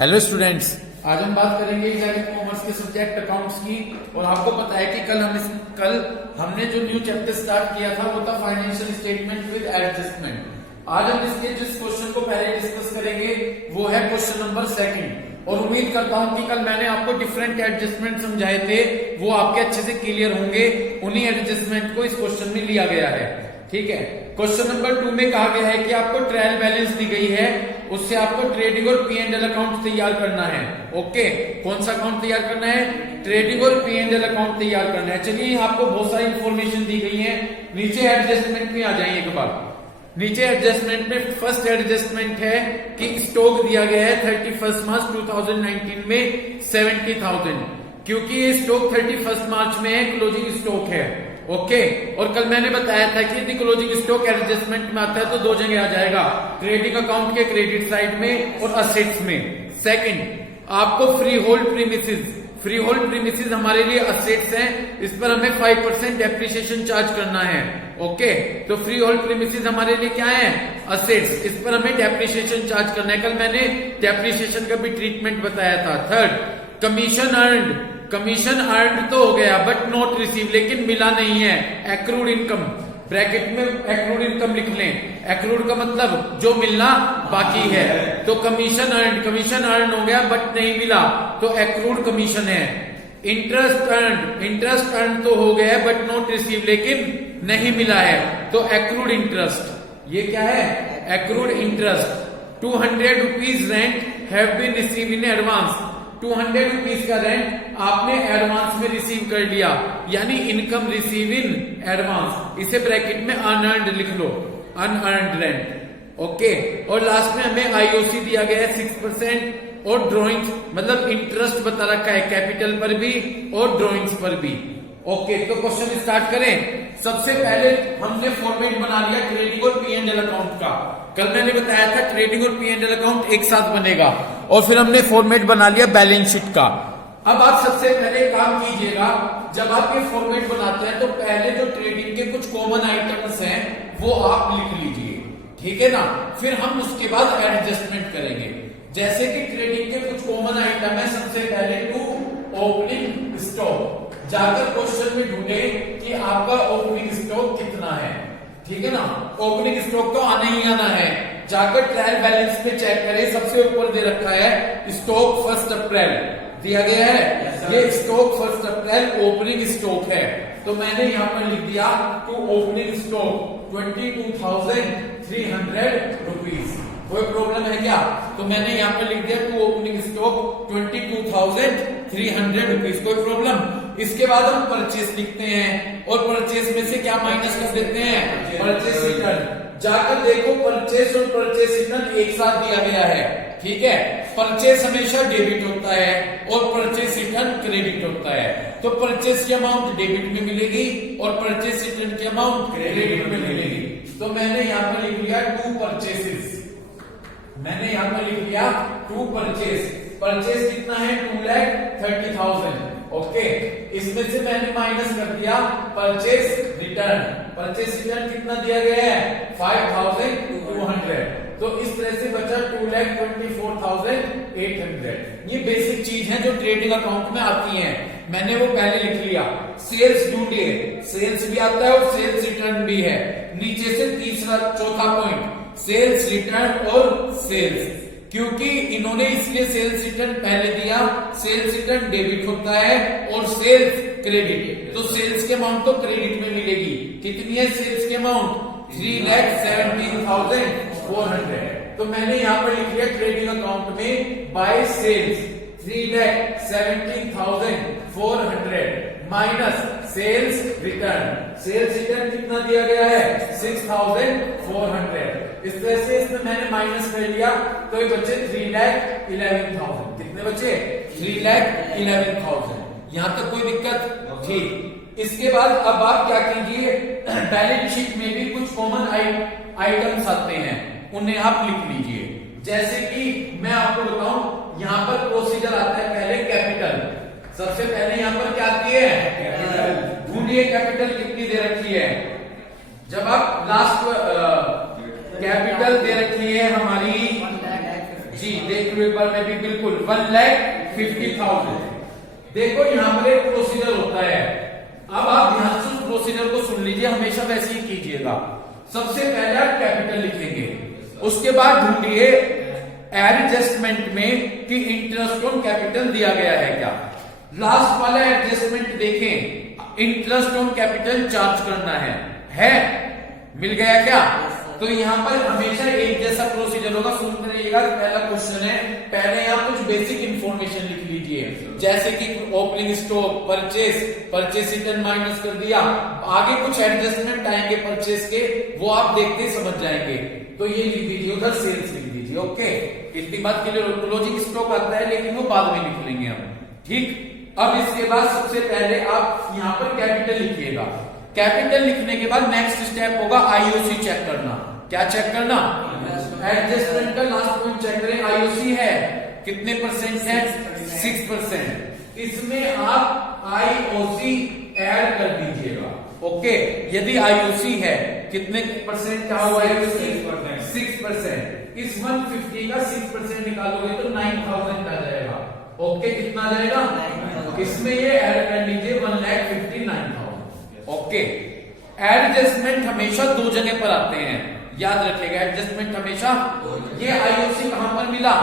Hello students, आज हम बात करेंगे 11th कॉमर्स के सब्जेक्ट अकाउंट्स की। और आपको पता है कि कल हमने जो न्यू चैप्टर स्टार्ट किया था वो था फाइनेंशियल स्टेटमेंट विद एडजस्टमेंट। आज हम इसके जिस क्वेश्चन को पहले डिस्कस करेंगे वो है क्वेश्चन नंबर 2। और उम्मीद करता हूं कि कल मैंने आपको डिफरेंट एडजस्टमेंट समझाए थे वो आपके अच्छे से क्लियर होंगे। उन्हीं एडजस्टमेंट को इस क्वेश्चन में लिया गया है। ठीक है, क्वेश्चन नंबर 2 में कहा गया है कि आपको ट्रायल बैलेंस दी गई है, उससे आपको ट्रेडिंग और P&L अकाउंट तैयार करना है। ओके, कौन सा अकाउंट तैयार करना है? ट्रेडिंग और P&L अकाउंट तैयार करना है। चलिए, आपको बहुत सारी इंफॉर्मेशन दी गई है। नीचे एडजस्टमेंट में आ जाइए एक बार। नीचे एडजस्टमेंट में फर्स्ट एडजस्टमेंट है कि स्टॉक दिया गया है 31 मार्च 2019 में 70,000, क्योंकि ये स्टॉक 31 मार्च में है, क्लोजिंग स्टॉक है। ओके, और कल मैंने बताया था कि यदि क्लोजिंग स्टॉक एडजस्टमेंट में आता है तो दो जगह आ जाएगा, ट्रेडिंग अकाउंट के क्रेडिट साइड में और असेट्स में। सेकंड, आपको फ्री होल्ड प्रीमिसेस हमारे लिए असेट्स हैं, इस पर हमें 5% डेप्रिसिएशन चार्ज करना है। ओके, तो फ्री होल्ड प्रीमिसेस हमारे लिए क्या है? असेट्स, इस पर हमें डेप्रिसिएशन चार्ज करना है। कल मैंने डेप्रिसिएशन का भी ट्रीटमेंट बताया था। थर्ड, कमीशन अर्न्ड तो हो गया बट नॉट रिसीव, लेकिन मिला नहीं है। एक्रूड इनकम, ब्रैकेट में एक्रूड इनकम लिख लें। एक्रूड का मतलब जो मिलना बाकी है। तो कमीशन अर्न हो गया बट नहीं मिला, तो एक्रूड कमीशन है। इंटरेस्ट अर्न तो हो गया बट नॉट रिसीव, लेकिन नहीं मिला है, तो एक्रूड इंटरेस्ट। ये क्या है? Accrued interest. 200 rupees rent have been receive in advance, 200 rupees का रेंट आपने एडवांस में रिसीव कर लिया, यानी इनकम रिसीव इन एडवांस। इसे ब्रैकेट में अनअर्न्ड लिख लो, अनअर्न्ड रेंट। ओके, और लास्ट में हमें आईओसी दिया गया है 6% और ड्रॉइंग्स, मतलब इंटरेस्ट बता रखा है कैपिटल पर भी और ड्रॉइंग्स पर भी। ओके, तो क्वेश्चन स्टार्ट करें। सबसे पहले हमने फॉर्मेट बना लिया ट्रेडिंग और P&L अकाउंट का। कल मैंने बताया था ट्रेडिंग और P&L अकाउंट एक साथ बनेगा, और फिर हमने फॉर्मेट बना लिया बैलेंस शीट का। अब आप सबसे पहले काम कीजिएगा, जब आप ये फॉर्मेट बनाते हैं तो पहले जो ट्रेडिंग के कुछ कॉमन आइटम्स हैं वो आप लिख लीजिए, ठीक है ना। फिर हम उसके बाद एडजस्टमेंट करेंगे। जैसे कि ट्रेडिंग के कुछ कॉमन आइटम है, सबसे पहले टू ओपनिंग स्टॉक। जाकर क्वेश्चन में ढूंढे कि आपका ओपनिंग स्टॉक कितना है, ठीक है ना। ओपनिंग स्टॉक तो आना ही आना है। जाकर ट्रायल बैलेंस पे चेक करें, सबसे ऊपर दे रखा है स्टॉक 1 अप्रैल दिया गया है। ये स्टॉक 1 अप्रैल ओपनिंग स्टॉक है, तो मैंने यहां पर लिख दिया टू ओपनिंग स्टॉक 22,300 रुपीज। कोई प्रॉब्लम है क्या? तो मैंने यहां पर लिख दिया टू ओपनिंग स्टॉक 22,300 रुपीज। कोई प्रॉब्लम? इसके बाद हम परचेस लिखते हैं, और परचेस में से क्या माइनस कर देते हैं? Purchase return. जाकर देखो, परचेस और परचेस रिटर्न एक साथ दिया गया है, ठीक है। परचेस हमेशा डेबिट होता है और परचेस रिटर्न क्रेडिट होता है। तो परचेस की अमाउंट डेबिट में मिलेगी और परचेस रिटर्न की अमाउंट क्रेडिट में मिलेगी। तो मैंने यहां पर लिख लिया टू परचेसेस। मैंने यहां पर लिख लिया टू परचेस। परचेस कितना है? 2,30,000। ओके, इसमें से मैंने माइनस कर दिया परचेस रिटर्न। परचेस रिटर्न कितना दिया गया है? 5,200। तो इस तरह से बचा 2,24,800। ये बेसिक चीज है जो ट्रेडिंग अकाउंट में आती है, मैंने वो पहले लिख लिया। सेल्स ढूंढिए, सेल्स भी आता है और सेल्स रिटर्न भी है। नीचे से चौथा पॉइंट, सेल्स रिटर्न और सेल्स, क्योंकि इन्होंने इसलिए सेल्स रिटर्न पहले दिया। सेल्स रिटर्न डेबिट होता है और सेल्स क्रेडिट, तो सेल्स की अमाउंट तो क्रेडिट में मिलेगी। कितनी है सेल्स की अमाउंट? 3,17,400। तो मैंने यहां पर लिख दिया ट्रेडिंग अकाउंट में by sales 3,17,400 minus sales return. Sales return कितना दिया गया है? 6,400। इस तरह से इसमें मैंने माइनस कर लिया, तो ये बचे 3,11,000। कितने बचे? 3,11,000। यहां तक कोई दिक्कत? ठीक। इसके बाद अब आप क्या कीजिए, बैलेंस शीट में भी कुछ कॉमन आइटम्स आते हैं, उन्हें आप लिख लीजिए। जैसे कि मैं आपको बताऊं, यहां पर प्रोसीजर आता है पहले कैपिटल। सबसे पहले यहां पर क्या आती है? कैपिटल। ढूंढिए कैपिटल कितनी दे रखी है। जब आप लास्ट कैपिटल दे रखी है हमारी जी जी देख लो एक बार मैं भी बिल्कुल 1,50,000। देखो यहाँ पर एक प्रोसीजर होता है, अब आप ध्यान से उस प्रोसीजर को सुन लीजिए, हमेशा वैसे ही कीजिएगा। सबसे पहले आप कैपिटल लिखेंगे, उसके बाद ढूंढिए एडजस्टमेंट में कि इंटरेस्ट ऑन कैपिटल दिया गया है क्या। लास्ट वाला एडजस्टमेंट देखें, इंटरेस्ट ऑन कैपिटल चार्ज करना है मिल गया क्या। तो यहाँ पर हमेशा एक जैसा प्रोसीजर होगा, सुनते रहिएगा। पहला क्वेश्चन है, पहले यहाँ कुछ बेसिक इंफॉर्मेशन लिख लीजिए, जैसे कि opening stock, purchase return minus कर दिया, आगे कुछ एडजस्टमेंट आएंगे परचेस के, वो आप देखते समझ जाएंगे। तो ये लिख दीजिए, उधर सेल्स लिख दीजिए। ओके, इतनी बात के लिए क्लोजिंग स्टॉक आता है, लेकिन वो बाद में लिख लेंगे हम, ठीक। अब इसके बाद सबसे पहले आप यहाँ पर कैपिटल लिखिएगा। कैपिटल लिखने के बाद नेक्स्ट स्टेप होगा आईओसी चेक करना। क्या चेक करना? एडजस्टमेंट का लास्ट पॉइंट चेक करें, आईओसी है कितने परसेंट है? 6%। इसमें आप आईओसी ऐड कर दीजिएगा। ओके, यदि आईओसी है कितने परसेंट क्या हुआ है? 6%। इस 150 का 6% निकालोगे तो 9,000 आ जाएगा। ओके, कितना आ जाएगा? इसमें ये ऐड कर लीजिए 1,59,000। ओके, एडजस्टमेंट हमेशा दो जगह पर आते हैं, याद रखिएगा। एडजस्टमेंट हमेशा, ये आईओसी कहां पर मिला?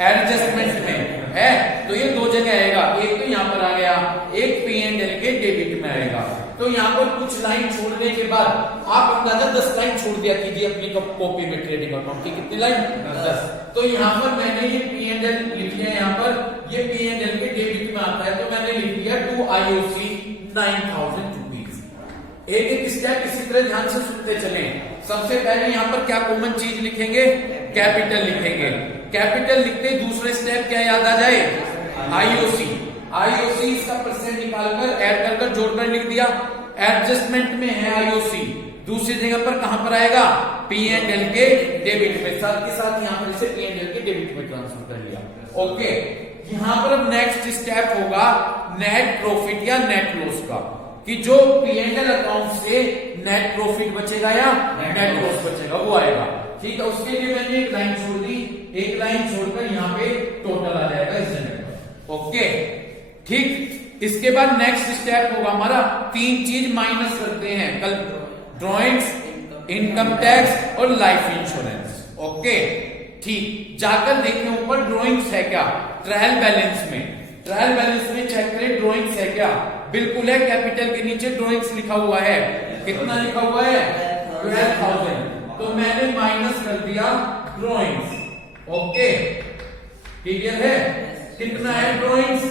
एडजस्टमेंट में है, तो ये दो जगह आएगा, एक तो यहाँ पर आ गया, एक P&L के डेबिट में आएगा। तो यहाँ पर कुछ लाइन छोड़ने के बाद आप अंदाजा 10 लाइन छोड़ दिया कीजिए अपनी कॉपी में, ट्रेडिंग अकाउंट की कितनी लाइन? 10। तो यहाँ पर मैंने ये P&L लिख लिया, यहाँ पर ये P&L के डेबिट में आता है, तो मैंने लिख लिया टू आईओसी 9,000 रुपीज। एक एक स्टेप इसी तरह ध्यान से सुनते चलें। सबसे पहले यहाँ पर क्या कॉमन चीज लिखेंगे? कैपिटल लिखेंगे। कैपिटल लिखते ही दूसरे स्टेप क्या याद आ जाए? आईओसी। आईओसी इसका परसेंट निकालकर ऐड कर जोड़कर लिख दिया। एडजस्टमेंट में है आईओसी, दूसरी जगह पर कहां पर आएगा? P&L के डेबिट में, साथ के साथ यहाँ पर इसे P&L के डेबिट में ट्रांसफर कर लिया। ओके, यहाँ पर अब नेक्स्ट स्टेप होगा नेट प्रॉफिट या नेट लॉस का, कि जो P&L अकाउंट से नेट प्रॉफिट बचेगा या नेट लॉस बचेगा वो आएगा। ठीक है, उसके लिए मैंने एक लाइन छोड़ दी, एक लाइन छोड़कर यहाँ पे टोटल आ जाएगा इस जगह पर। ओके, ठीक। इसके बाद नेक्स्ट स्टेप होगा हमारा, तीन चीज माइनस करते हैं कल, ड्रॉइंग्स, इनकम टैक्स और लाइफ इंश्योरेंस। ओके, ठीक। जाकर देखें ऊपर ड्रॉइंग्स है क्या, ट्रायल बैलेंस में, ट्रायल बैलेंस में चेक करें ड्रॉइंग्स है क्या। बिल्कुल है, कैपिटल के नीचे ड्रॉइंग्स लिखा हुआ है। कितना लिखा हुआ है? 12,000। तो मैंने माइनस कर दिया ड्रॉइंग्स। ओके, क्लियर है? कितना है ड्रॉइंग्स?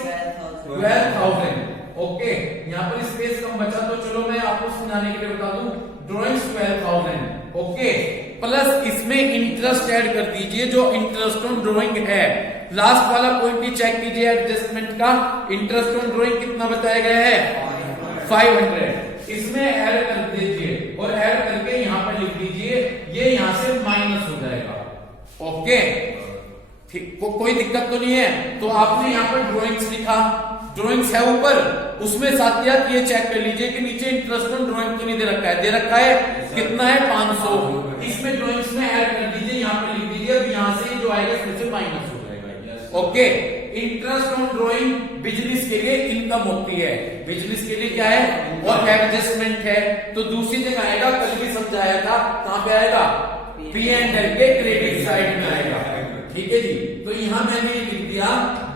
12,000। ओके, यहाँ पर स्पेस कम बचा तो चलो मैं आपको समझाने के लिए बता दूं, ड्रॉइंग्स 12,000। ओके, प्लस इसमें इंटरेस्ट ऐड कर दीजिए, जो इंटरेस्ट ऑन ड्रॉइंग है। लास्ट वाला पॉइंट भी चेक कीजिए एडजस्टमेंट का, इंटरेस्ट ऑन ड्रॉइंग कितना बताया गया है? 500। इसमें ऐड कर दीजिए और ऐड करके यहाँ पर लिख दीजिए, ये यहाँ से माइनस हो जाएगा। ओके, ठीक, कोई दिक्कत तो नहीं है। तो आपने यहाँ पर ड्रॉइंग्स लिखा, ड्रॉइंग्स है ऊपर, उसमें साथ ये चेक कर लीजिए कि नीचे इंटरेस्ट ऑन ड्रॉइंग तो नहीं दे रखा है? दे रखा है। कितना है? 500। इसमें ड्रॉइंग्स में ऐड कर दीजिए, यहाँ पे लिख दीजिए, अब यहाँ से जो आएगा इसमें से माइनस हो जाएगा। Okay, interest on drawing business के लिए इनकम होती है, बिजनेस के लिए क्या है? और एडजस्टमेंट है, तो दूसरी जगह आएगा, कल भी समझाया था, कहां पे आएगा? P&L के क्रेडिट साइड में आएगा। ठीक है जी, तो यहां मैंने लिख दिया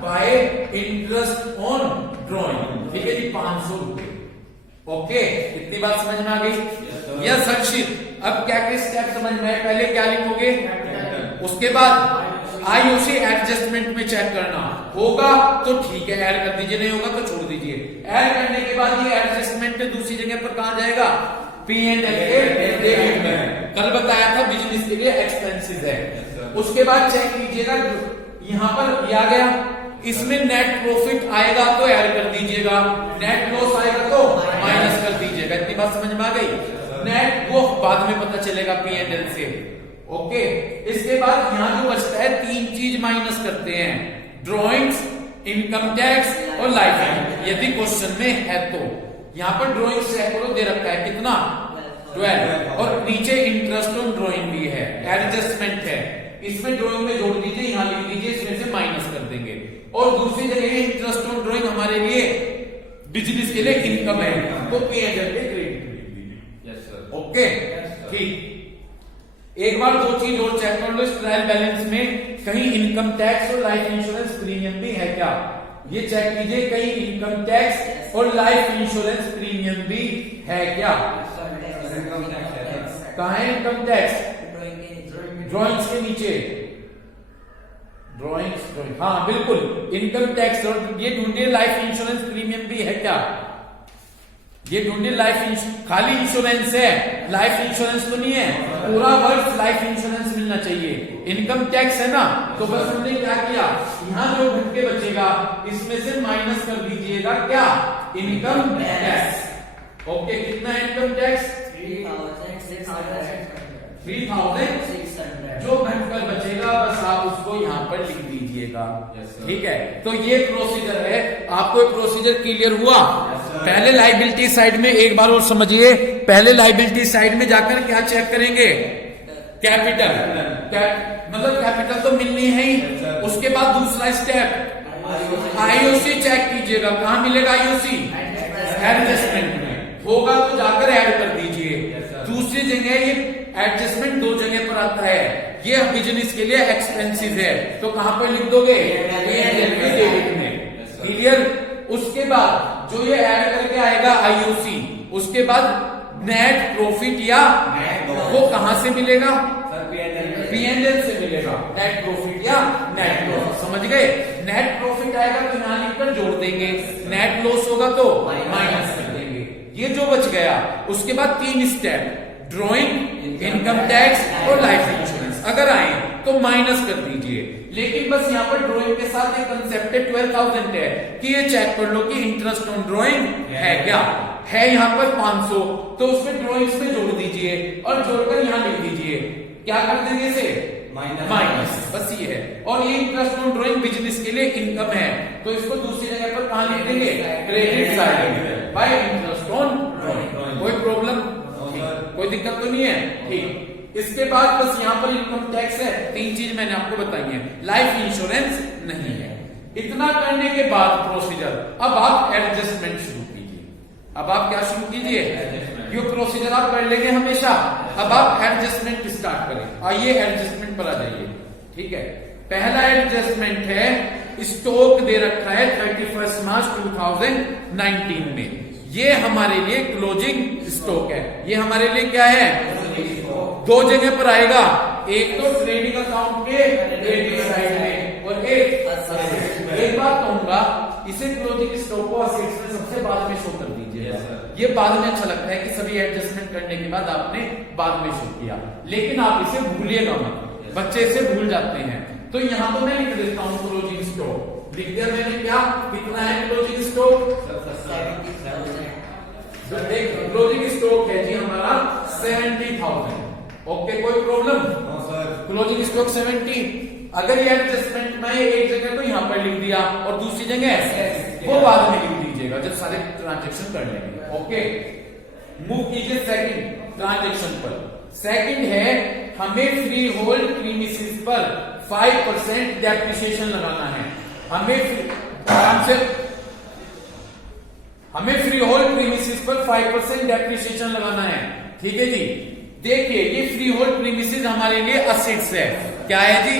बाय इंटरेस्ट ऑन ड्रॉइंग। ठीक है जी, 500 रुपए। ओके, इतनी बात समझ में आ गई? यस हर्षित, अब क्या क्या स्टेप समझ में आए? पहले क्या लिखोगे? उसके बाद आईओसी एडजस्टमेंट में चेक करना होगा तो ठीक है, ऐड कर दीजिए, नहीं होगा तो छोड़ दीजिए। ऐड करने के बाद ये एडजस्टमेंट दूसरी जगह पर कहां जाएगा? P&L के डेबिट में। कल बताया था बिजनेस के लिए एक्सपेंसेस है। उसके बाद चेक कीजिएगा, यहां पर आ गया, इसमें नेट प्रॉफिट आएगा तो ऐड कर दीजिएगा, नेट लॉस आएगा तो माइनस कर दीजिएगा। इतनी बात समझ में आ गई? नेट वो बाद में पता चलेगा P&L से। ओके, इसके बाद यहां जो बचता है, तीन चीज माइनस करते हैं, ड्रॉइंग्स, इनकम टैक्स और लाइफ। यदि क्वेश्चन में है तो यहां पर ड्रॉइंग्स चेक करो, दे रखा है कितना? 12। और नीचे इंटरेस्ट ऑन ड्रॉइंग भी है, एडजस्टमेंट है, इसमें ड्राइंग में जोड़ दीजिए, यहां लिख दीजिए, इसमें से माइनस कर देंगे। और दूसरी जगह इंटरेस्ट ऑन ड्राइंग हमारे लिए बिजनेस के लिए इनकम है, तो P एंड L पे क्रेडिट लिख दीजिए। ओके, ठीक। एक बार दो चीज और चेक कर लो इस ट्रायल बैलेंस में, कहीं इनकम टैक्स और लाइफ इंश्योरेंस प्रीमियम भी है क्या, ये चेक कीजिए, कहीं इनकम टैक्स और लाइफ इंश्योरेंस प्रीमियम भी है क्या। कहाँ है इनकम टैक्स? ड्रॉइंग्स के नीचे, ड्रॉइंग्स, हाँ बिल्कुल, इनकम टैक्स। और ये ढूंढिए लाइफ इंश्योरेंस प्रीमियम भी है क्या, ये ढूंढिए लाइफ खाली इंश्योरेंस है, लाइफ इंश्योरेंस तो नहीं है, पूरा वर्ष लाइफ इंश्योरेंस मिलना चाहिए। इनकम टैक्स है ना, तो बस हमने क्या किया, यहां जो घट के बचेगा इसमें से माइनस कर दीजिएगा क्या, इनकम टैक्स। ओके, कितना है इनकम टैक्स? 3,600। जो घटकर बचेगा बस आप उसको यहाँ पर लिख दीजिएगा। ठीक है, तो ये प्रोसीजर है। आपको प्रोसीजर क्लियर हुआ? पहले लाइबिलिटी साइड में एक बार और समझिए, पहले लाइबिलिटी साइड में जाकर क्या चेक करेंगे, कैपिटल, मतलब कैपिटल तो मिलनी है ही। उसके बाद दूसरा स्टेप आईओसी चेक कीजिएगा, कहां मिलेगा आईओसी? एडजस्टमेंट में होगा तो जाकर ऐड कर दीजिए। दूसरी जगह ये एडजस्टमेंट दो जगह पर आता है, ये बिजनेस के लिए एक्सपेंसिव है, तो कहां पर लिख दोगे? डेबिट में। क्लियर? उसके बाद जो ये ऐड करके आएगा आईओसी, उसके बाद नेट प्रॉफिट या वो कहां से मिलेगा? P&L से मिलेगा, नेट प्रॉफिट या नेट लॉस। समझ गए? नेट प्रॉफिट आएगा तो यहां लिखकर जोड़ देंगे, नेट लॉस होगा तो माइनस कर देंगे। ये जो बच गया, उसके बाद 3 स्टेप, ड्राइंग, इनकम टैक्स और लाइफ इंश्योरेंस अगर आए तो माइनस कर दीजिए। लेकिन बस यहाँ पर ड्राइंग के साथ एक कंसेप्ट है 12,000 है कि ये चेक कर लो कि इंटरेस्ट ऑन ड्राइंग है क्या है। यहाँ पर 500, तो उसमें ड्राइंग्स में जोड़ दीजिए और जोड़कर यहाँ लिख दीजिए, क्या कर देंगे इसे? माइनस। बस ये है। और ये इंटरेस्ट ऑन ड्राइंग बिजनेस के लिए इनकम है, तो इसको दूसरी जगह पर कहां लिख देंगे? Credit side by interest on drawing. कोई प्रॉब्लम? कोई दिक्कत तो नहीं है? ठीक। इसके बाद बस यहाँ पर इनकम टैक्स है, 3 चीज मैंने आपको बताई है, लाइफ इंश्योरेंस नहीं है। इतना करने के बाद प्रोसीजर, अब आप एडजस्टमेंट शुरू कीजिए। अब आप क्या शुरू कीजिए? ये प्रोसीजर आप कर लेंगे हमेशा। अब आप एडजस्टमेंट स्टार्ट करें। आइए एडजस्टमेंट पर आ जाइए। ठीक है, पहला एडजस्टमेंट है, स्टॉक दे रखा है 31 मार्च 2019 में, ये हमारे लिए क्लोजिंग स्टॉक है। ये हमारे लिए क्या है? 2 जगह पर आएगा, एक तो ट्रेडिंग अकाउंट के क्रेडिट साइड में और एक बात कहूंगा, इसे क्लोजिंग स्टॉक को असेट्स में सबसे बाद में शो कर दीजिए। ये बाद में अच्छा लगता है कि सभी एडजस्टमेंट करने के बाद आपने बाद में शो किया, लेकिन आप इसे भूलिएगा मत, बच्चे इसे भूल जाते हैं। तो यहां तो मैं लिख देता हूं क्लोजिंग स्टॉक, लिख दिया मैंने। क्या कितना है क्लोजिंग स्टॉक? क्लोजिंग स्टॉक है जी हमारा 70,000। ओके, कोई प्रॉब्लम? Closing stock 70। अगर ये एडजस्टमेंट में एक जगह तो यहां पर लिख दिया और दूसरी जगह वो बाद में लिख दीजिएगा जब सारे ट्रांजेक्शन कर लेंगे। ओके, मूव कीजिए सेकंड ट्रांजेक्शन पर। सेकंड है, हमें फ्री होल्ड प्रीमिसेस पर 5% डेप्रिसिएशन लगाना है। हमें फ्री होल्ड प्रीमिसेस पर 5% डेप्रिसिएशन लगाना है। ठीक है जी। देखिए, ये फ्री होल्ड प्रीमिसेस हमारे लिए असेट्स है। क्या है जी?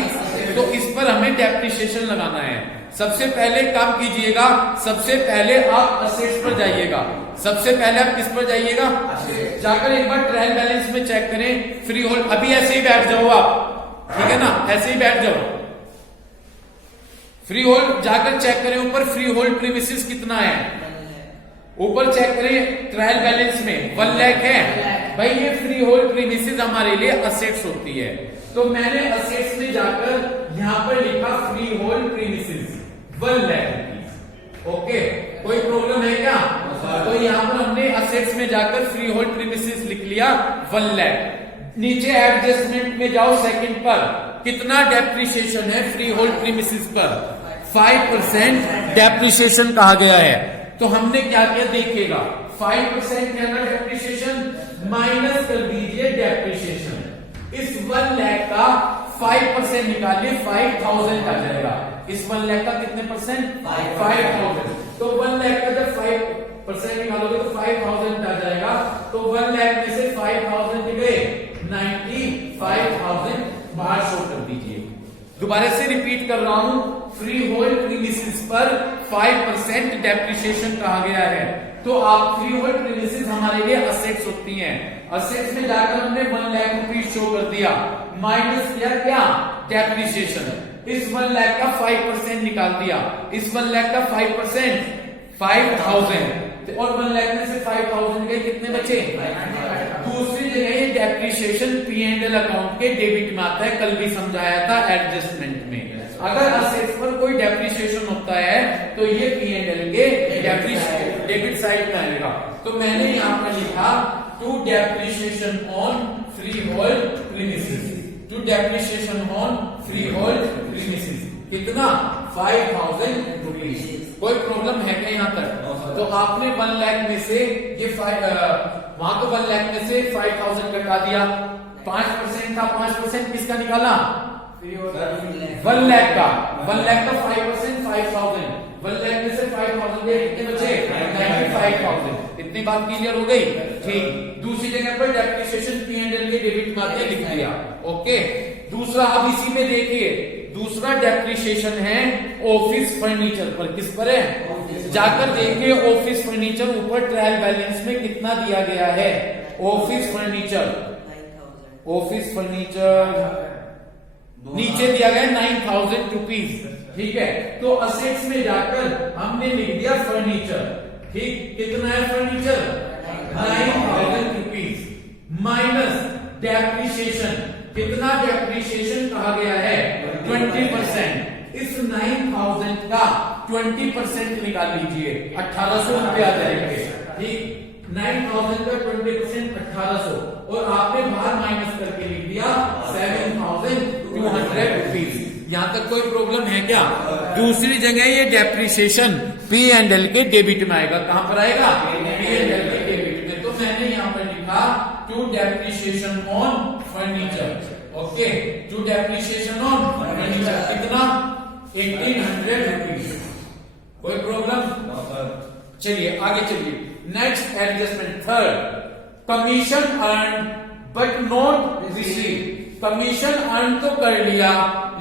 तो इस पर हमें डेप्रिसिएशन लगाना है। सबसे पहले काम कीजिएगा, सबसे पहले आप असेट्स पर जाइएगा। सबसे पहले आप किस पर जाइएगा? जाकर एक बार ट्रायल बैलेंस में चेक करें फ्री होल्ड। अभी ऐसे ही बैठ जाओ आप, ठीक है ना, ऐसे ही बैठ जाओ। फ्री होल्ड जाकर चेक करें ऊपर, फ्री होल्ड प्रीमिसेस कितना है ऊपर चेक करें ट्रायल बैलेंस में 1 लाख है। भाई ये फ्री होल्ड प्रीमिसेस हमारे लिए असेट्स होती है, तो मैंने असेट्स में जाकर यहां पर लिखा free hold premises 1 lakh. Okay, कोई प्रॉब्लम है क्या? तो यहां पर हमने असेट्स में जाकर फ्री होल्ड प्रीमिसेस लिख लिया 1 लाख। नीचे एडजस्टमेंट में जाओ सेकंड पर, कितना डेप्रिसिएशन है फ्री होल्ड प्रीमिसेस पर? 5% डेप्रिसिएशन कहा गया है। तो हमने क्या किया देखिएगा, 5% है ना डेप्रिसिएशन, माइनस कर दीजिए डेप्रिसिएशन। इस 1 लाख का 5% निकालिए, 5000 आ जाएगा। इस 1 लाख का कितने परसेंट? 5000। तो 1 लाख का जब 5% निकालोगे तो 5000 आ जाएगा। तो 1 लाख में से 5000 गए, 95,000 बाहर शो कर दीजिए। दोबारा से रिपीट कर रहा हूं, फ्री होल्ड प्रीमिसेस पर 5% डेप्रिसिएशन कहा गया है। तो आप फ्री होल्ड प्रीमिसेस हमारे लिए असेट्स होती हैं। असेट्स में जाकर हमने 1 लाख रुपीज शो कर दिया, माइनस किया क्या? डेप्रिसिएशन। इस 1 लाख का 5% निकाल दिया। इस 1 लाख का 5% 5000 और 1 लाख में से 5000 गए, कितने बचे? दूसरी जगह ये डेप्रिसिएशन P&L अकाउंट के डेबिट में आता है, कल भी समझाया था एडजस्टमेंट में। अगर असेट्स पर कोई डेप्रिसिएशन होता है तो ये P&L के डेबिट साइड में आएगा। तो मैंने यहां पर लिखा to depreciation on freehold premises, to depreciation on freehold premises. कितना? 5000 रुपीज। कोई प्रॉब्लम है क्या यहाँ तक? तो आपने 1 लाख में से ये वहां तो 1 लाख में से 5000 कटा दिया, 5% था, 5% किसका निकाला? 1 लाख का। 1 लाख का 5% 5000, 1 लाख में से 5000 गए, कितने बचे? 95,000। इतनी बात क्लियर हो गई? ठीक। दूसरी जगह पर डेप्रिसिएशन P&L के डेबिट में आते लिख दिया। ओके। दूसरा, अब इसी में देखिए, दूसरा डेप्रिसिएशन है ऑफिस फर्नीचर पर। किस पर है? जाकर देखिए ऑफिस फर्नीचर ऊपर ट्रायल बैलेंस में कितना दिया गया है। ऑफिस फर्नीचर, ऑफिस फर्नीचर नीचे दिया गया 9000 रुपीज। ठीक है। तो असेट्स में जाकर हमने लिख दिया फर्नीचर। ठीक। कितना है फर्नीचर? 9000 rupees minus depreciation. कितना डेप्रिसिएशन कहा गया है? 20%। इस 9000 का 20% निकाल लीजिए, 1800 रुपये आ जाएंगे। ठीक। 9000 का 20% 1800 और आपने बाहर माइनस करके लिख दिया 7200 रुपीज। यहां तक कोई प्रॉब्लम है क्या? दूसरी जगह ये डेप्रिसिएशन P&L के डेबिट में आएगा। कहां पर आएगा? P&L के डेबिट में। तो मैंने यहां पर लिखा to depreciation on furniture. Okay. To depreciation on furniture कितना? 1800 रुपीज। कोई प्रॉब्लम? चलिए आगे चलिए। Next adjustment, third, commission earn but not receive. Commission earn तो कर लिया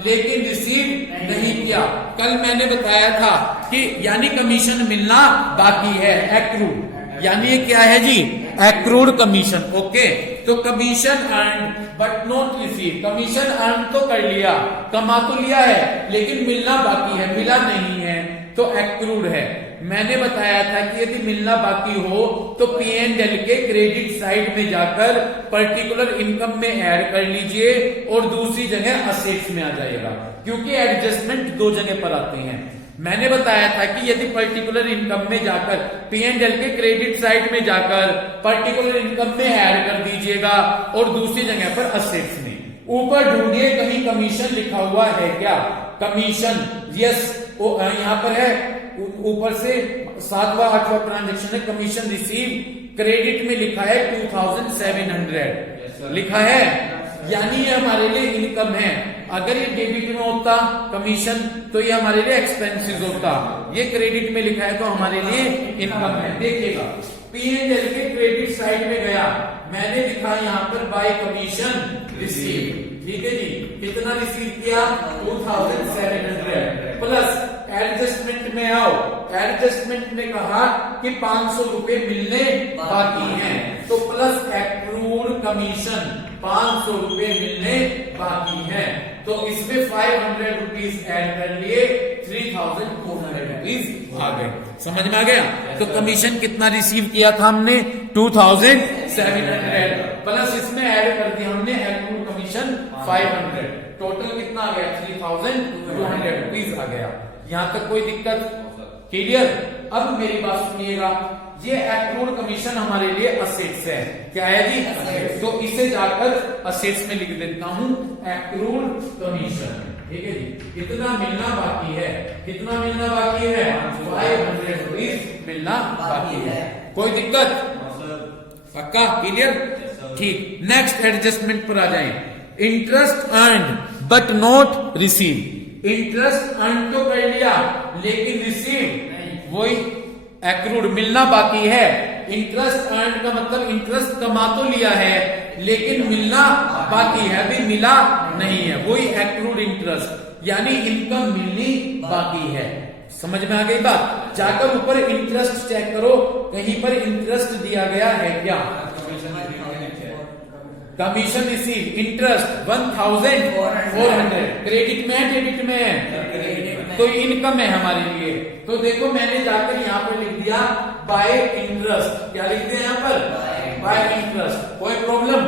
लेकिन रिसीव नहीं किया। कल मैंने बताया था कि यानी कमीशन मिलना बाकी है, एक्रूड। यानी ये क्या है जी? Accrued commission. ओके। तो commission earn but not receive. Commission earn तो कर लिया, कमा तो लिया है, लेकिन मिलना बाकी है, मिला नहीं है, तो एक्रूड है। मैंने बताया था कि यदि मिलना बाकी हो तो P&L के क्रेडिट साइड में जाकर पर्टिकुलर इनकम में ऐड कर लीजिए और दूसरी जगह असेट्स में आ जाएगा, क्योंकि एडजस्टमेंट दो जगह पर आते हैं। मैंने बताया था कि यदि पर्टिकुलर इनकम में जाकर P&L के क्रेडिट साइड में जाकर पर्टिकुलर इनकम में ऐड कर दीजिएगा और दूसरी जगह पर असेट्स में। ऊपर ढूंढिए कहीं कमीशन लिखा हुआ है क्या? कमीशन, यस, यहां पर है। ऊपर से 7वां 8वां ट्रांजेक्शन है, कमीशन रिसीव, क्रेडिट में लिखा है 2700 लिखा है, यानी ये हमारे लिए इनकम है। अगर ये डेबिट में होता कमीशन तो ये हमारे लिए एक्सपेंसेस होता। ये क्रेडिट में लिखा है तो हमारे लिए इनकम है। देखिएगा P&L के क्रेडिट साइड में गया, मैंने लिखा यहाँ पर बाय कमीशन रिसीव। ठीक है जी। कितना रिसीव किया? 2700 प्लस एडजस्टमेंट में आओ। एडजस्टमेंट में कहा कि 500 रुपए मिलने बाकी हैं, तो प्लस एक्रूड कमीशन 500 रुपए मिलने बाकी हैं, तो इसमें 500 रुपीज ऐड कर लिए, 3400 रुपीज आ गए। समझ में आ गया? तो कमीशन कितना रिसीव किया था हमने? 2700 प्लस इसमें ऐड कर दिया हमने एक्रूड कमीशन 500, टोटल कितना आ गया? 3200 रुपीज आ गया। यहां तक कोई दिक्कत? क्लियर? अब मेरी बात सुनिएगा, ये एक्रूड कमीशन हमारे लिए असेट्स है। क्या है जी? तो इसे जाकर असेट्स में लिख देता हूं, एक्रूड कमीशन। ठीक है जी। कितना मिलना बाकी है? कितना मिलना बाकी है? 500 रुपीज मिलना बाकी है। कोई दिक्कत? पक्का? क्लियर? ठीक। नेक्स्ट एडजस्टमेंट पर आ जाए। Interest earn but not receive. Interest earn तो कर लिया लेकिन रिसीव वही एक्रूड मिलना बाकी है। इंटरेस्ट अर्न का मतलब इंटरेस्ट कमा तो लिया है लेकिन मिलना बाकी है, अभी मिला नहीं है, वही एक्रूड इंटरेस्ट यानी इनकम मिलनी बाकी है। समझ में आ गई बात? जाकर ऊपर इंटरेस्ट चेक करो, कहीं पर इंटरेस्ट दिया गया है क्या? कमीशन रिसीव इंटरेस्ट 1400, क्रेडिट में है डेबिट में है? तो इनकम है हमारे लिए। तो देखो मैंने जाकर यहाँ पर लिख दिया बाय इंटरेस्ट। क्या लिख दिया यहाँ पर? Bye interest. कोई प्रॉब्लम?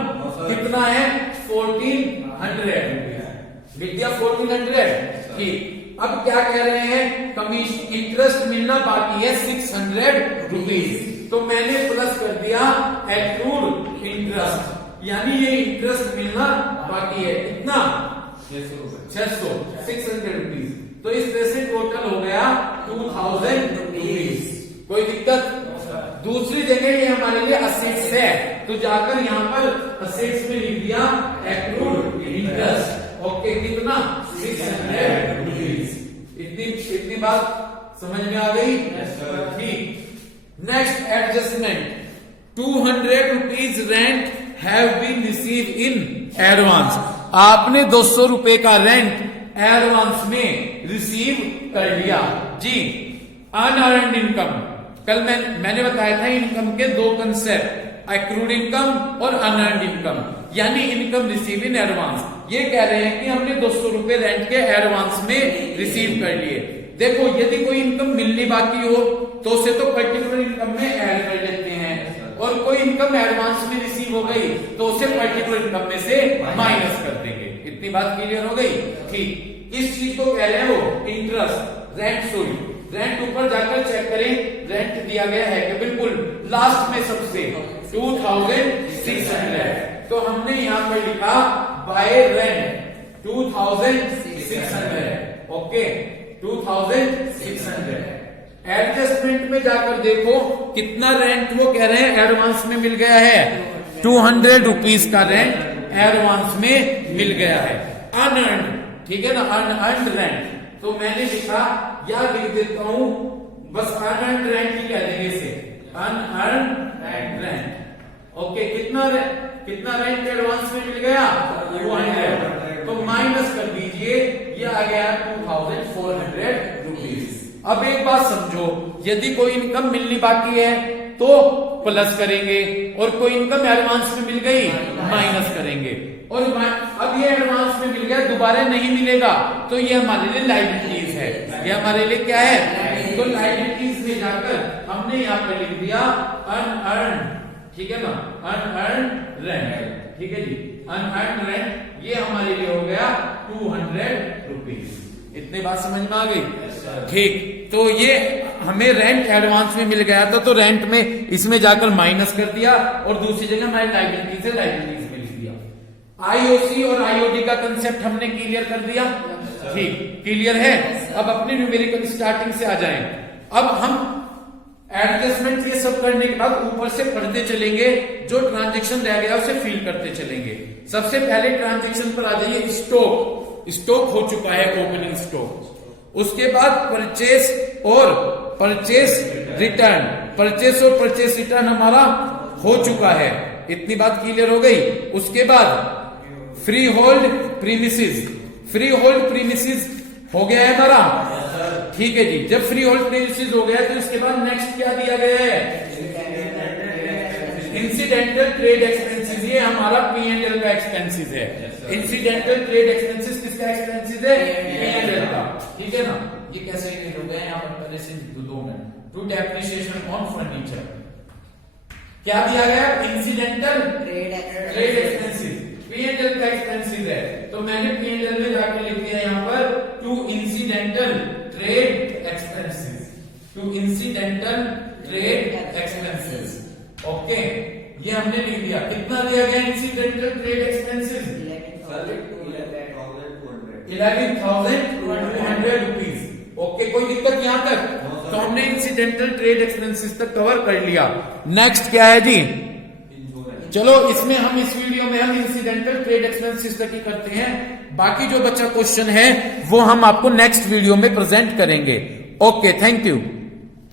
कितना है? 1400 लिख दिया 1400। ठीक, अब क्या कह रहे हैं? कमीशन इंटरेस्ट मिलना बाकी है 600 रुपीज। तो मैंने प्लस कर दिया एक्रूड इंटरेस्ट, यानी ये इंटरेस्ट मिलना बाकी है कितना? 600 रुपीज। तो इस तरह से टोटल हो गया 2000 रुपीज। कोई दिक्कत? दूसरी जगह ये हमारे लिए असेट्स है, तो जाकर यहाँ पर असेट्स में लिख दिया एक्रूड इंटरेस्ट। ओके, कितना? 600 रुपीज। इतनी बात समझ में आ गई? ठीक। Next adjustment, 200 rupees rent have been receive in advance. आपने 200 रुपए का रेंट एडवांस में रिसीव कर लिया जी। अनअर्न्ड इनकम, कल मैंने बताया था इनकम के दो कंसेप्ट, एक्रूड इनकम और अनअर्न्ड इनकम, यानी इनकम रिसीव इन एडवांस। ये कह रहे हैं कि हमने 200 रुपए रेंट के एडवांस में रिसीव कर लिए। देखो यदि कोई इनकम मिलनी बाकी हो तो उसे तो पर्टिकुलर इनकम में ऐड कर लेते हैं, और कोई इनकम एडवांस में रिसीव हो गई तो उसे पर्टिकुलर इनकम में से माइनस कर देंगे। इतनी बात क्लियर हो गई? ठीक। इस चीज को कह रहे हैं वो इंटरेस्ट रेंट। सॉरी, रेंट ऊपर जाकर चेक करें, रेंट दिया गया है कि बिल्कुल लास्ट में सबसे 2600। तो हमने यहां पर लिखा बाय रेंट 2600। ओके, 2600। एडजस्टमेंट में जाकर देखो कितना रेंट वो कह रहे हैं एडवांस में मिल गया है। 200 रुपीज का रेंट एडवांस में मिल गया है। अनअर्न्ड, ठीक है ना, अनअर्न्ड रेंट। तो मैंने लिखा या लिख देता हूं बस अनअर्न्ड रेंट ही कह देंगे इसे, अनअर्न्ड रेंट। ओके, कितना रेंट एडवांस में मिल गया? 200। तो माइनस कर दीजिए, ये आ गया 2400 रुपीज। अब एक बात समझो, यदि कोई इनकम मिलनी बाकी है तो प्लस करेंगे, और कोई इनकम एडवांस में मिल गई माइनस करेंगे। और अब ये एडवांस में मिल गया, दोबारा नहीं मिलेगा तो ये हमारे लिए लायबिलिटीज है। ये हमारे लिए क्या है? तो लायबिलिटीज में जाकर हमने यहाँ पर लिख दिया अनअर्न्ड, ठीक है ना, अनअर्न्ड रेंट। ठीक है जी, अनअर्न्ड रेंट ये हमारे लिए हो गया 200 रुपीज। इतनी बात समझ में आ गई? ठीक। तो ये हमें रेंट एडवांस में मिल गया था, तो रेंट में इसमें जाकर माइनस कर दिया, और दूसरी जगह हमारी लायबिलिटी से लायबिलिटीज में लिख दिया। आईओसी और आईओडी का कंसेप्ट हमने क्लियर कर दिया। ठीक, क्लियर है? अब अपने न्यूमेरिकल स्टार्टिंग से आ जाएं। अब हम एडजस्टमेंट ये सब करने के बाद ऊपर से पढ़ते चलेंगे, जो ट्रांजेक्शन रह गया उसे फिल करते चलेंगे। सबसे पहले ट्रांजेक्शन पर आ जाइए। स्टॉक हो चुका है, ओपनिंग स्टॉक। उसके बाद परचेस और परचेस रिटर्न, परचेस और परचेस रिटर्न हमारा हो चुका है। इतनी बात क्लियर हो गई? उसके बाद free hold premises, free hold premises हो गया है हमारा। ठीक है जी, जब फ्री होल्ड प्रीमिसेस हो गया तो इसके बाद नेक्स्ट क्या दिया गया है? Incidental trade expenses. ये हमारा P&L का एक्सपेंसेस है। इंसिडेंटल ट्रेड एक्सपेंसेस किसका एक्सपेंसेस है? P&L का। ठीक है ना, ये कैसे हो गया यहाँ पर? पहले से 2 मिनट। टू डेप्रिसिएशन ऑन फर्नीचर क्या दिया गया? इंसिडेंटल ट्रेड एक्सपेंसेस, P&L का एक्सपेंसेस है। तो मैंने P&L में जाकर लिख दिया यहाँ पर to incidental trade expenses, to incidental trade expenses. Okay, ये हमने लिख दिया। कितना दिया गया incidental trade expenses? 11,200 rupees. Okay, कोई दिक्कत यहां तक? तो हमने इंसिडेंटल ट्रेड एक्सपेंसेस तक कवर कर लिया। नेक्स्ट क्या है जी? चलो इसमें हम इस वीडियो में हम इंसिडेंटल ट्रेड एक्सपेंसेस तक ही करते हैं। बाकी जो बचा क्वेश्चन है वो हम आपको नेक्स्ट वीडियो में प्रेजेंट करेंगे। Okay, thank you.